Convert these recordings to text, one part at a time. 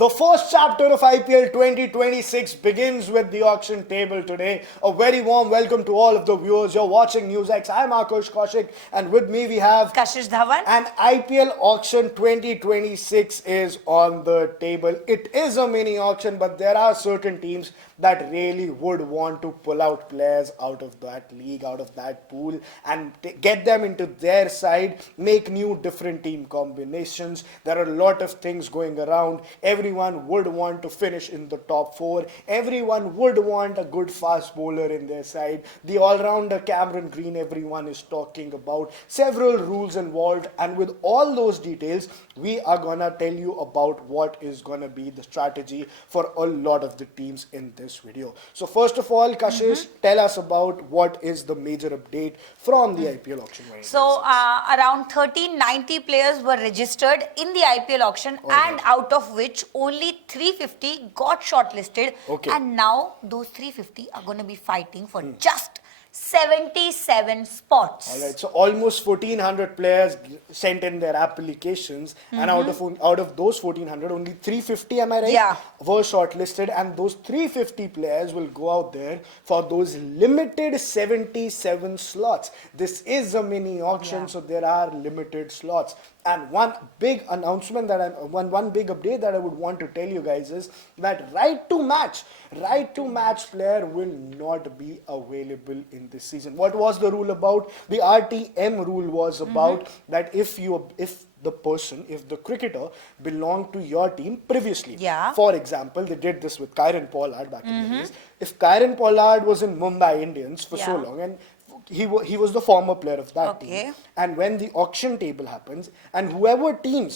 The first chapter of IPL 2026 begins with the auction table today. A very warm welcome to all of the viewers. You're watching NewsX. I'm Akash Kaushik, and with me we have Kashish Dhawan. And IPL Auction 2026 is on the table. It is a mini auction, but there are certain teams that really would want to pull out players out of that league, out of that pool, and get them into their side, make new different team combinations. There are a lot of things going around. Everyone would want to finish in the top four. Everyone would want a good fast bowler in their side. The all-rounder Cameron Green, everyone is talking about. Several rules involved, and with all those details, we are gonna tell you about what is gonna be the strategy for a lot of the teams in this video. So first of all, Kashish, tell us about what is the major update from the IPL auction. So around 1390 players were registered in the IPL auction, and out of which only 350 got shortlisted. Okay. And now those 350 are going to be fighting for just 77 spots. All right, so almost 1,400 players sent in their applications, and out of those 1,400, only 350, am I right? Yeah. Were shortlisted, and those 350 players will go out there for those limited 77 slots. This is a mini auction, so there are limited slots. And one big announcement that one big update that I would want to tell you guys is that right to match player will not be available in this season. What was the rule about? The RTM rule was about that if the cricketer belonged to your team previously. Yeah. For example, they did this with Kieron Pollard back in the days. If Kieron Pollard was in Mumbai Indians for so long, and he was the former player of that team. And when the auction table happens, and whichever team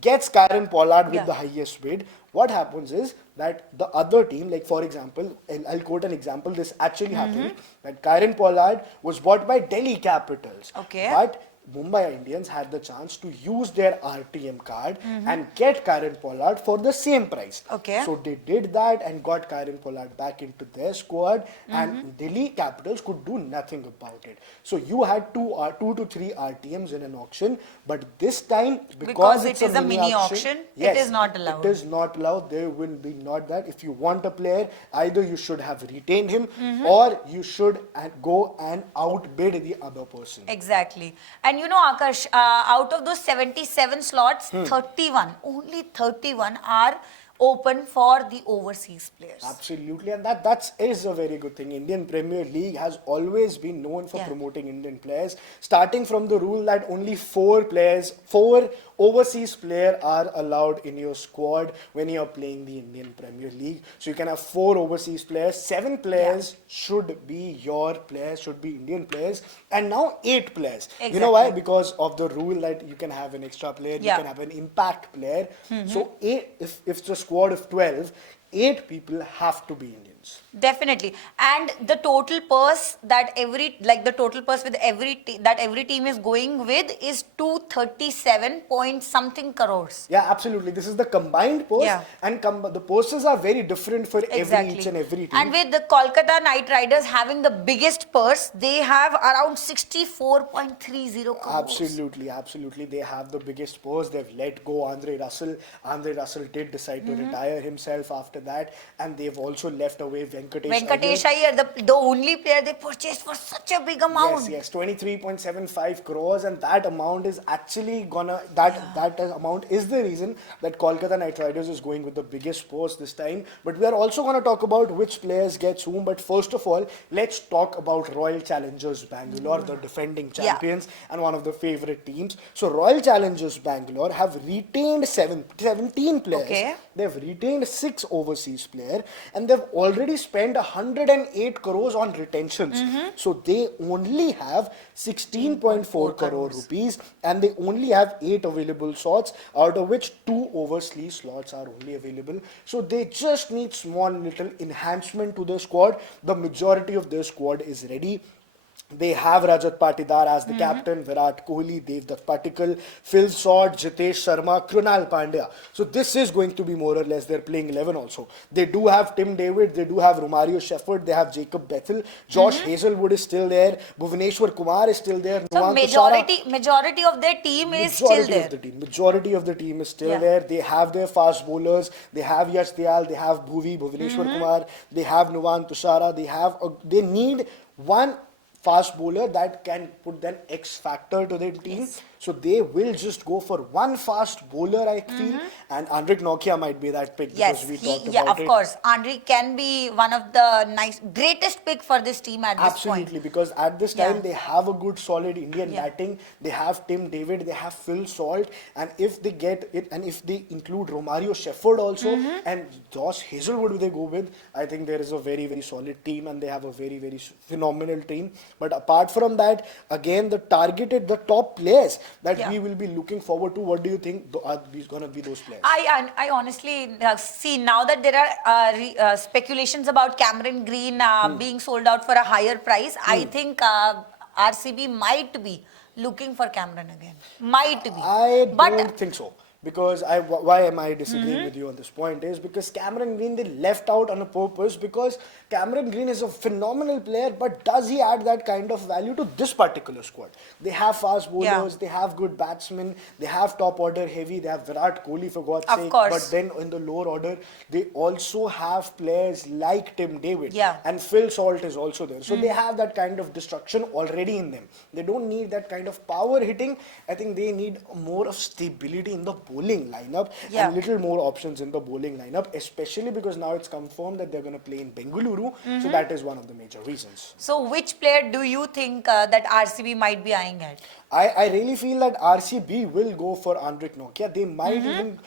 gets Kieron Pollard with the highest bid, what happens is that the other team, like for example, I'll quote an example, this actually happened, that Kieron Pollard was bought by Delhi Capitals. Okay. But Mumbai Indians had the chance to use their RTM card and get Kieron Pollard for the same price. Okay. So they did that and got Kieron Pollard back into their squad, and Delhi Capitals could do nothing about it. So you had two to three RTMs in an auction, but this time because it is a mini auction, yes, it is not allowed. It is not allowed. There will be not that. If you want a player, either you should have retained him or you should go and outbid the other person. Exactly. And you know, Akash, out of those 77 slots, only 31 are open for the overseas players. Absolutely, and that is a very good thing. Indian Premier League has always been known for promoting Indian players, starting from the rule that only four overseas players are allowed in your squad when you're playing the Indian Premier League. So you can have 4 overseas players, 7 players should be your players, should be Indian players, and now 8 players. Exactly. You know why? Because of the rule that you can have an extra player, you can have an impact player. So if the squad of 12, 8 people have to be Indians. Definitely. And the total purse that every team is going with is 237 point something crores. Yeah, absolutely. This is the combined purse, and the purses are very different for each and every team. And with the Kolkata Knight Riders having the biggest purse, they have around 64.30 crores. Absolutely. They have the biggest purse. They've let go Andre Russell. Andre Russell did decide to retire himself after that, and they've also left away Venkatesh Iyer, the only player they purchased for such a big amount. Yes, 23.75 crores, and that amount is actually that amount is the reason that Kolkata Knight Riders is going with the biggest purse this time. But we are also going to talk about which players get whom. But first of all, let's talk about Royal Challengers Bangalore, the defending champions and one of the favorite teams. So Royal Challengers Bangalore have retained 17 players. Okay. They've retained 6 overseas players, and they've already spent 108 crores on retentions. So they only have 16.4 crore rupees, and they only have 8 available slots, out of which 2 overseas slots are only available. So they just need small little enhancement to their squad. The majority of their squad is ready. They have Rajat Patidar as the captain, Virat Kohli, Devdutt Patikal, Phil Salt, Jitesh Sharma, Krunal Pandya. So this is going to be more or less their playing 11 also. They do have Tim David, they do have Romario Shepherd, they have Jacob Bethel, Josh Hazelwood is still there, Bhuvneshwar Kumar is still there, So Nuwan Tushara. majority of their team is still there. Majority of the team is still there. They have their fast bowlers. They have Yash Dayal. They have Bhuvaneshwar Kumar. They have Nuwan Tushara. They need one fast bowler that can put an X factor to their team. Yes. So they will just go for one fast bowler, I feel. And Andrik Nokia might be that pick Yes, because we talked yeah, about of it. course. Andre can be one of the greatest pick for this team at this point. Absolutely, because at this time they have a good solid Indian Yeah. batting. They have Tim David, they have Phil Salt, and if they get it, and if they include Romario Shepherd also, and Josh Hazelwood they go with, I think there is a very very solid team, and they have a very very phenomenal team. But apart from that, again the top players that Yeah. we will be looking forward to. What do you think are these gonna be those players? I honestly see now that there are speculations about Cameron Green being sold out for a higher price. I think RCB might be looking for Cameron again. Might be. I But don't think so. Because why am I disagreeing with you on this point is because Cameron Green they left out on a purpose because Cameron Green is a phenomenal player, but does he add that kind of value to this particular squad? They have fast bowlers, they have good batsmen, they have top order heavy, they have Virat Kohli for God's Of sake, course. but then in the lower order they also have players like Tim David Yeah. and Phil Salt is also there. So they have that kind of destruction already in them. They don't need that kind of power hitting. I think they need more of stability in the bowling lineup Yeah. and little more options in the bowling lineup, especially because now it's confirmed that they're going to play in Bengaluru. So that is one of the major reasons. so which player do you think that RCB might be eyeing at? I really feel that RCB will go for Andrik Nokia. They might even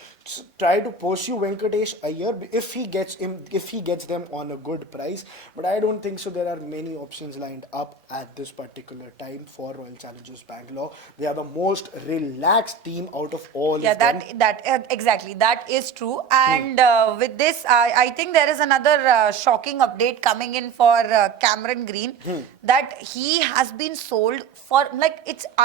try to pursue Venkatesh Iyer if he gets them on a good price. But I don't think so. There are many options lined up at this particular time for Royal Challengers Bangalore. They are the most relaxed team out of all Yeah, of them. exactly. That is true. And with this, I think there is another shocking update coming in for Cameron Green that he has been sold for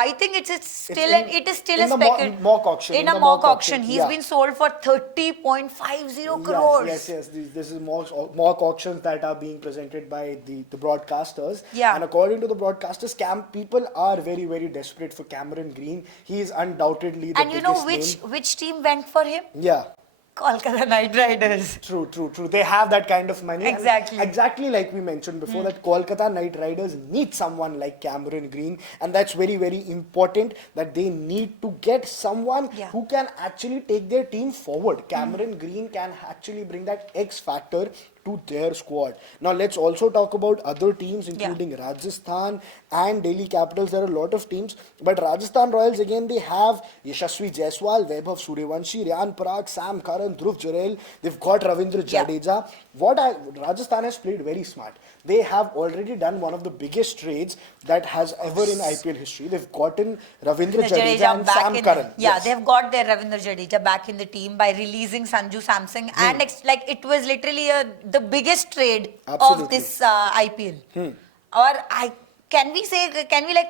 I think it is still in the mock auction. In a mock auction, he's been sold for 30.50 crores. Yes. This is mock auctions that are being presented by the broadcasters. Yeah. And according to the broadcasters, people are very, very desperate for Cameron Green. He is undoubtedly the And you know biggest which team went for him? name. Yeah. Kolkata Knight Riders. True. They have that kind of money. And Exactly. exactly like we mentioned before, that Kolkata Knight Riders need someone like Cameron Green, and that's very, very important that they need to get someone who can actually take their team forward. Cameron Green can actually bring that X factor to their squad. Now let's also talk about other teams including Rajasthan and Delhi Capitals. There are a lot of teams, but Rajasthan Royals again they have Yashasvi Jaiswal, Vaibhav Suryavanshi, Ryan Parag, Sam Curran, Dhruv Jurel. They've got Ravindra Jadeja. Rajasthan has played very smart. They have already done one of the biggest trades that has ever in IPL history. They've gotten Ravindra Jadeja and Sam Curran. They've got their Ravindra Jadeja back in the team by releasing Sanju Samson, and it was literally the biggest trade of this IPL. Can we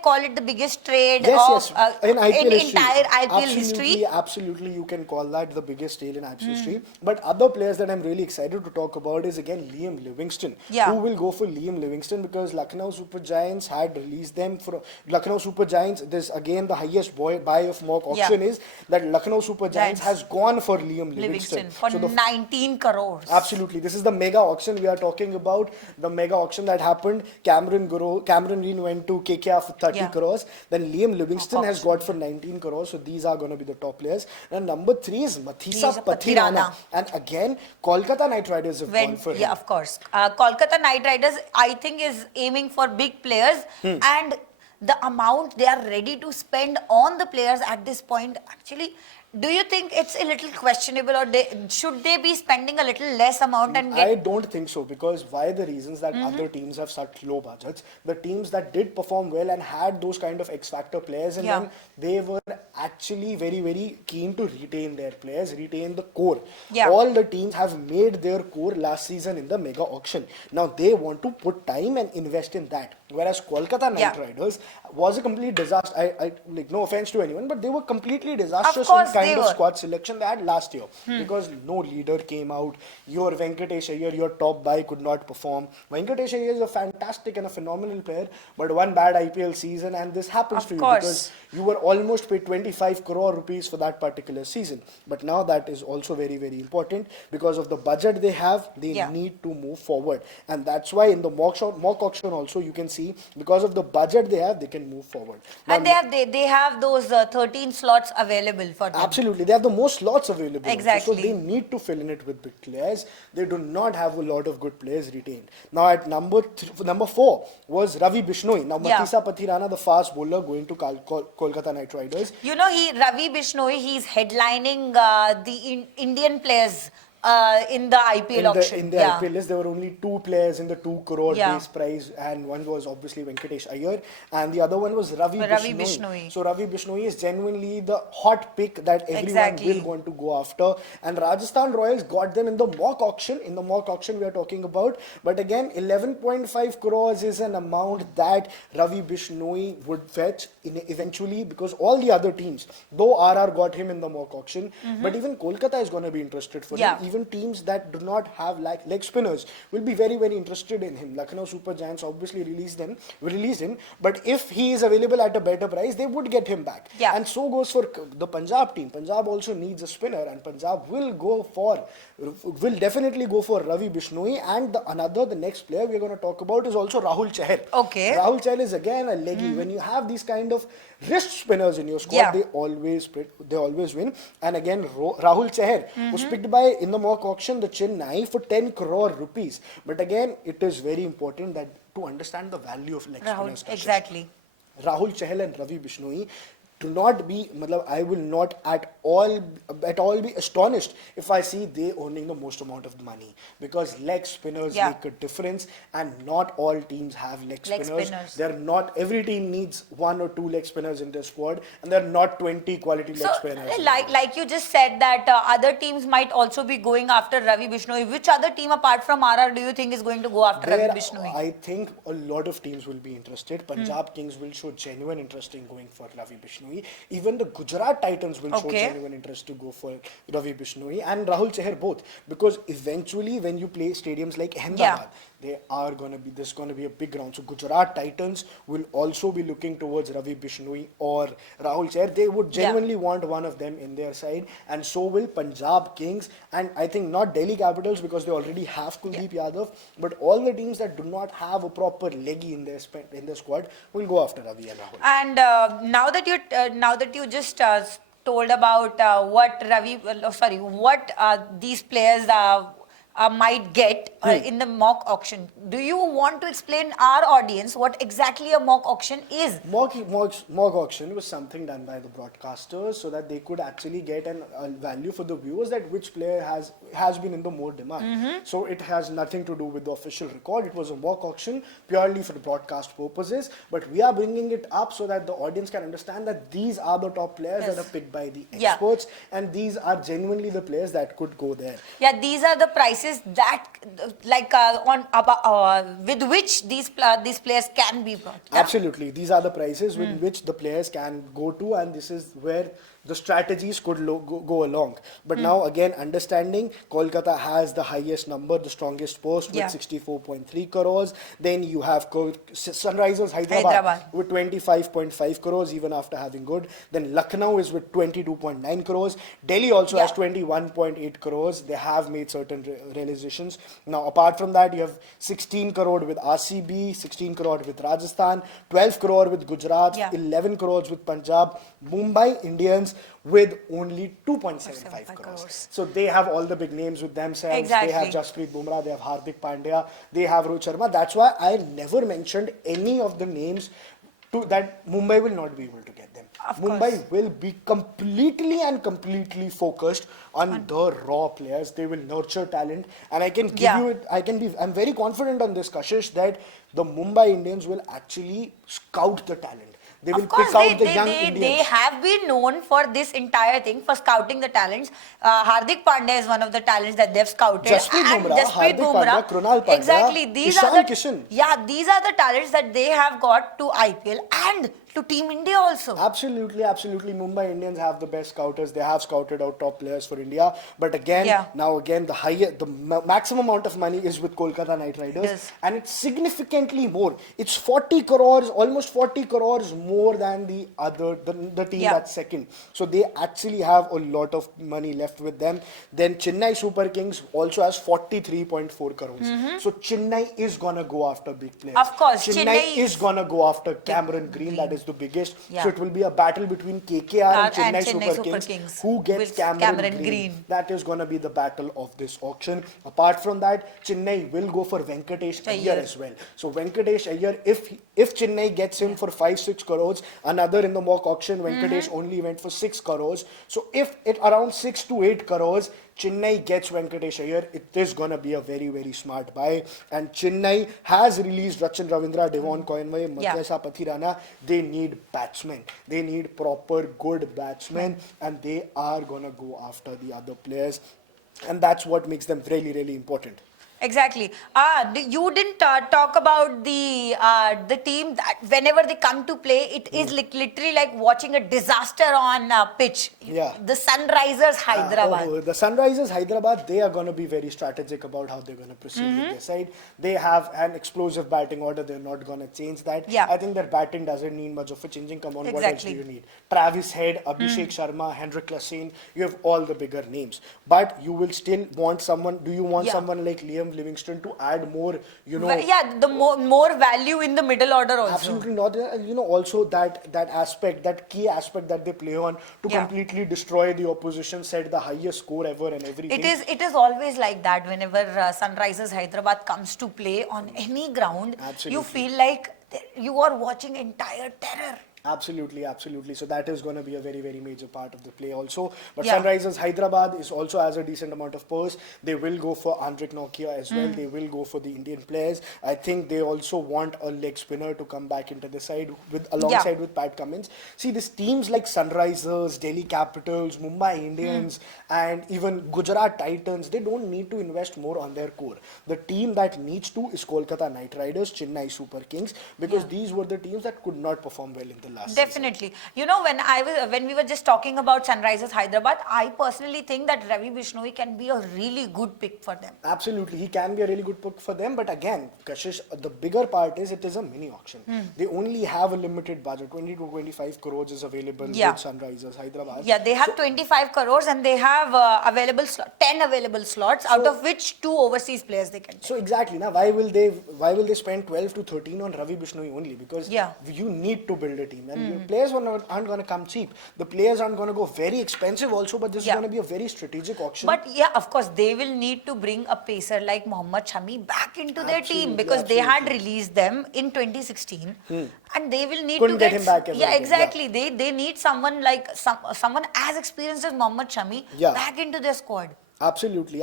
call it the biggest trade in IPL history. entire IPL history? Absolutely, you can call that the biggest trade in IPL history. But other players that I'm really excited to talk about is again Liam Livingston. Who will go for Liam Livingston because Lucknow Super Giants had released them for Lucknow Super Giants. This again the highest buy of mock auction is that Lucknow Super Giants has gone for Liam Livingston for 19 crores. Absolutely, this is the mega auction we are talking about. The mega auction that happened. Cameron Green went to KKR for 30 crores. Then Liam Livingston has got for 19 crores. So these are going to be the top players. And number 3 is Mathisa Pathirana. And again, Kolkata Knight Riders have gone for him. Yeah, of course. Kolkata Knight Riders, I think, is aiming for big players. And the amount they are ready to spend on the players at this point, actually, Do you think it's a little questionable, or should they be spending a little less amount and I get? don't think so, because why the reasons that other teams have such low budgets, the teams that did perform well and had those kind of X factor players in Yeah. them, they were actually very, very keen to retain their players, retain the core. Yeah. All the teams have made their core last season in the mega auction. Now they want to put time and invest in that. Whereas Kolkata Knight Yeah. Riders was a complete disaster. I like, no offense to anyone, but they were completely disastrous course in they kind of were. squad selection they had last year, because no leader came out. Your Venkatesh Iyer, your top buy, could not perform. Venkatesh Iyer is a fantastic and a phenomenal player, but one bad IPL season and this happens Of to you course. because you were almost paid 25 crore rupees for that particular season. But now that is also very, very important, because of the budget they have, they Yeah. need to move forward. And that's why in the mock auction also you can see, because of the budget they have, they can move forward. Now, And they have those 13 slots available for them. absolutely, they have the most slots available. Also, Exactly. so they need to fill in it with big players. They do not have a lot of good players retained. Now at number 4 was Ravi Bishnoi. Now Yeah. Matisa Pathirana, the fast bowler, going to Kolkata Knight Riders. You know, Ravi Bishnoi, he's headlining the Indian players in the IPL auction. In the Yeah. IPL list, there were only 2 players in the 2 crore Yeah. base price, and one was obviously Venkatesh Iyer, and the other one was Ravi Bishnoi. Bishnoi. So Ravi Bishnoi is genuinely the hot pick that everyone Exactly. will want to go after. And Rajasthan Royals got them in the mock auction. In the mock auction we are talking about, but again, 11.5 crores is an amount that Ravi Bishnoi would fetch eventually, because all the other teams, though RR got him in the mock auction, but even Kolkata is going to be interested for Yeah. him. Even teams that do not have leg spinners will be very, very interested in him. Lucknow Super Giants obviously released him, but if he is available at a better price, they would get him back. Yeah. And so goes for the Punjab team. Punjab also needs a spinner, and Punjab will definitely go for Ravi Bishnoi. And the next player we're going to talk about is also Rahul Chahar. Okay. Rahul Chahar is again a leggy. When you have these kind of wrist spinners in your squad, Yeah. they always win. And again, Rahul Chahar was picked by, in the mock auction, the Chennai for 10 crore rupees. But again, it is very important that to understand the value of leg Rahul, spinners. Kashish. exactly. Rahul Chahal and Ravi Bishnoi do not be, I will not at all be astonished if I see they owning the most amount of the money, because leg spinners Yeah. make a difference, and not all teams have leg Leg spinners. spinners. They're not, every team needs 1 or 2 leg spinners in their squad, and they're not 20 quality So, leg spinners. like you just said that other teams might also be going after Ravi Bishnoi. Which other team apart from RR do you think is going to go after Ravi Bishnoi? I think a lot of teams will be interested. Punjab Kings will show genuine interest in going for Ravi Bishnoi. Even the Gujarat Titans will show Okay. genuine interest to go for Ravi Bishnoi and Rahul Chahar both. Because eventually, when you play stadiums like Ahmedabad, there's going to be a big ground. So Gujarat Titans will also be looking towards Ravi Bishnoi or Rahul Chahar. They would genuinely want one of them in their side, and so will Punjab Kings, and I think not Delhi Capitals, because they already have Kuldeep Yadav, but all the teams that do not have a proper leggy in their squad will go after Ravi and Rahul. And now that you just told about what these players might get in the mock auction, do you want to explain our audience what exactly a mock auction is? Mock auction was something done by the broadcasters so that they could actually get a value for the viewers, that which player has been in the more demand. So it has nothing to do with the official record. It was a mock auction purely for the broadcast purposes, but we are bringing it up so that the audience can understand that these are the top players that are picked by the Yeah. experts, and these are genuinely the players that could go there. Yeah, these are the prices that with which these players can be brought. Yeah? Absolutely. These are the prices with which the players can go to, and this is where the strategies could go along. But now again, understanding Kolkata has the highest number, the strongest post with 64.3 crores. Then you have Sunrisers Hyderabad with 25.5 crores even after having good. Then Lucknow is with 22.9 crores. Delhi also has 21.8 crores. They have made certain realizations. Now apart from that, you have 16 crore with RCB, 16 crore with Rajasthan, 12 crore with Gujarat, 11 crores with Punjab, Mumbai Indians with only 2.75 crores. So they have all the big names with themselves. Exactly. They have Jasprit Bumrah, they have Hardik Pandya, they have Rohit Sharma. That's why I never mentioned any of the names that Mumbai will not be able to get them. Of Mumbai course. will be completely focused on the raw players. They will nurture talent, and I can give Yeah. you it. I'm very confident on this, Kashish, that the Mumbai Indians will actually scout the talent. They will Of pick course, they, out the they, young they, they Indians. have been known for this entire thing, for scouting the talents. Hardik Pandya is one of the talents that they've scouted, Jasprit and Bumrah, Jasprit Hardik Pandya, Bumrah. Krunal Pandya, Exactly, these are Ishan the Kishan. these are the talents that they have got to IPL and to Team India also. Absolutely. Mumbai Indians have the best scouters. They have scouted out top players for India. But again, Yeah. now again, the maximum amount of money is with Kolkata Knight It Riders, is. and it's significantly more. It's 40 crores, almost 40 crores more than the team Yeah. that's second. So they actually have a lot of money left with them. Then Chennai Super Kings also has 43.4 crores. So Chennai is gonna go after big players. Of course, Chennai Chennai is is gonna go after big Cameron Green. That green. is the biggest. So Yeah. it will be a battle between KKR and And Chennai, Chennai Super, Super Kings. Kings Who gets with Cameron, Cameron Green? Green. That is going to be the battle of this auction. Apart from that, Chennai will go for Venkatesh Iyer Iyer. as well. So Venkatesh Iyer, if Chennai gets him for 5-6 crores, another in the mock auction, Venkatesh only went for 6 crores. So if it around 6 to 8 crores, Chennai gets Venkatesh Iyer, it is going to be a very smart buy. And Chennai has released Rachan Ravindra, Devon Conway, Yeah. Mathesa Pathirana. They need batsmen. They need proper good batsmen, and they are going to go after the other players. And that's what makes them really important. Exactly. You didn't talk about the team that whenever they come to play, it is literally like watching a disaster on pitch. Yeah. The Sunrisers Hyderabad. The Sunrisers Hyderabad, they are going to be very strategic about how they're going to proceed with their side. They have an explosive batting order. They're not going to change that. Yeah. I think their batting doesn't need much of a changing. Come on, what else do Exactly. you need? Travis Head, Abhishek Sharma, Hendrik Lassine. You have all the bigger names. But you will still want someone. Do you want Yeah. someone like Liam Livingston to add more, Yeah, the more value in the middle order also. Absolutely not. Also that aspect, that key aspect that they play on to Yeah. completely destroy the opposition, set the highest score ever and everything. It is always like that whenever Sunrisers Hyderabad comes to play on any ground. Absolutely. You feel like you are watching entire terror. Absolutely. So that is going to be a very major part of the play also. But Yeah. Sunrisers Hyderabad is also has a decent amount of purse. They will go for Andrik Nokia as well. They will go for the Indian players. I think they also want a leg spinner to come back into the side alongside with Pat Cummins. See, these teams like Sunrisers, Delhi Capitals, Mumbai Indians, and even Gujarat Titans, they don't need to invest more on their core. The team that needs to is Kolkata Knight Riders, Chennai Super Kings, because these were the teams that could not perform well in the last Definitely. You know, when we were just talking about Sunrisers Hyderabad, I personally think that Ravi Bishnoi can be a really good pick for them. Absolutely, he can be a really good pick for them. But again, Kashish, the bigger part is it is a mini auction. They only have a limited budget. 20 to 25 crores is available Yeah. with Sunrisers Hyderabad. Yeah, they have 25 crores and they have 10 available slots, out of which 2 overseas players they can take. So exactly, now why will they spend 12 to 13 on Ravi Bishnoi only? Because you need to build a team, and your players aren't going to come cheap. The players aren't going to go very expensive also, but this is Yeah. going to be a very strategic auction. But yeah, of course, they will need to bring a pacer like Mohammad Shami back into their team, because they had released them in 2016 and they will need Couldn't to get him back ever Yeah, again, exactly. They need someone like someone as experienced as Mohammad Shami back into their squad. Absolutely.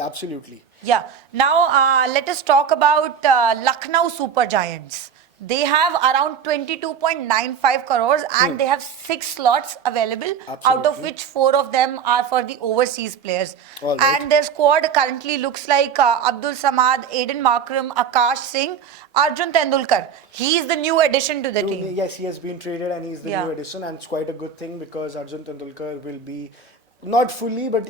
Yeah. Now, let us talk about Lucknow Super Giants. They have around 22.95 crores and they have 6 slots available, out of which 4 of them are for the overseas players. All right. And their squad currently looks like Abdul Samad, Aiden Markram, Akash Singh, Arjun Tendulkar. He is the new addition to the team. Yes, he has been traded and he's the Yeah. new addition, and it's quite a good thing because Arjun Tendulkar will be not fully, but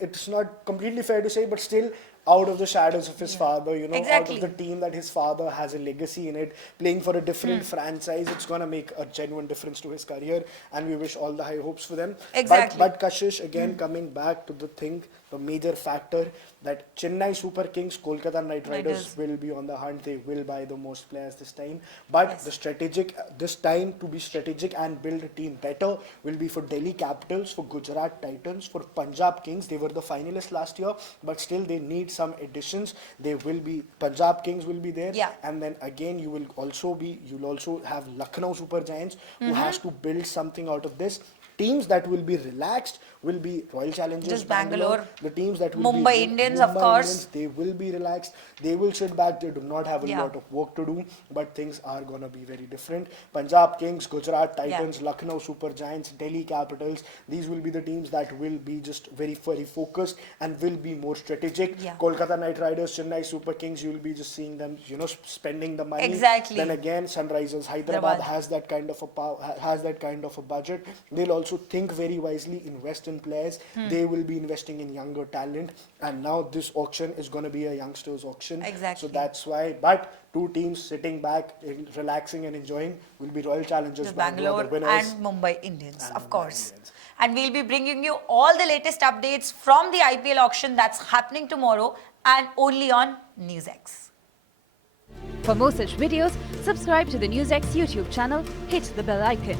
it's not completely fair to say, but still out of the shadows of his father, Exactly. out of the team that his father has a legacy in it, playing for a different franchise. It's going to make a genuine difference to his career, and we wish all the high hopes for them. Exactly. But Kashish, again, coming back to the thing, the major factor that Chennai Super Kings, Kolkata Knight Riders will be on the hunt. They will buy the most players this time. But this time to be strategic and build a team better will be for Delhi Capitals, for Gujarat Titans, for Punjab Kings. They were the finalists last year, but still they need some additions. They will be Punjab Kings will be there, Yeah. and then again you'll also have Lucknow Super Giants who has to build something out of this. Teams that will be relaxed will be Royal Challengers Just Bangalore. The teams that will Mumbai be Indians, of Mumbai course. Indians, they will be relaxed. They will sit back. They do not have a Yeah. lot of work to do, but things are gonna be very different. Punjab Kings, Gujarat Titans, Lucknow Super Giants, Delhi Capitals. These will be the teams that will be just very focused and will be more strategic. Yeah. Kolkata Knight Riders, Chennai Super Kings. You will be just seeing them, spending the money. Exactly. Then again, Sunrisers Hyderabad has that kind of a has that kind of a budget. They'll also think very wisely, invest in players. They will be investing in younger talent, and now this auction is going to be a youngsters auction. Exactly. So that's why. But two teams sitting back, relaxing and enjoying will be Royal Challengers Just Bangalore, Bangalore the winners. and Mumbai Indians, And of Mumbai course. Indians. And we'll be bringing you all the latest updates from the IPL auction that's happening tomorrow and only on NewsX. For more such videos, subscribe to the NewsX YouTube channel, hit the bell icon.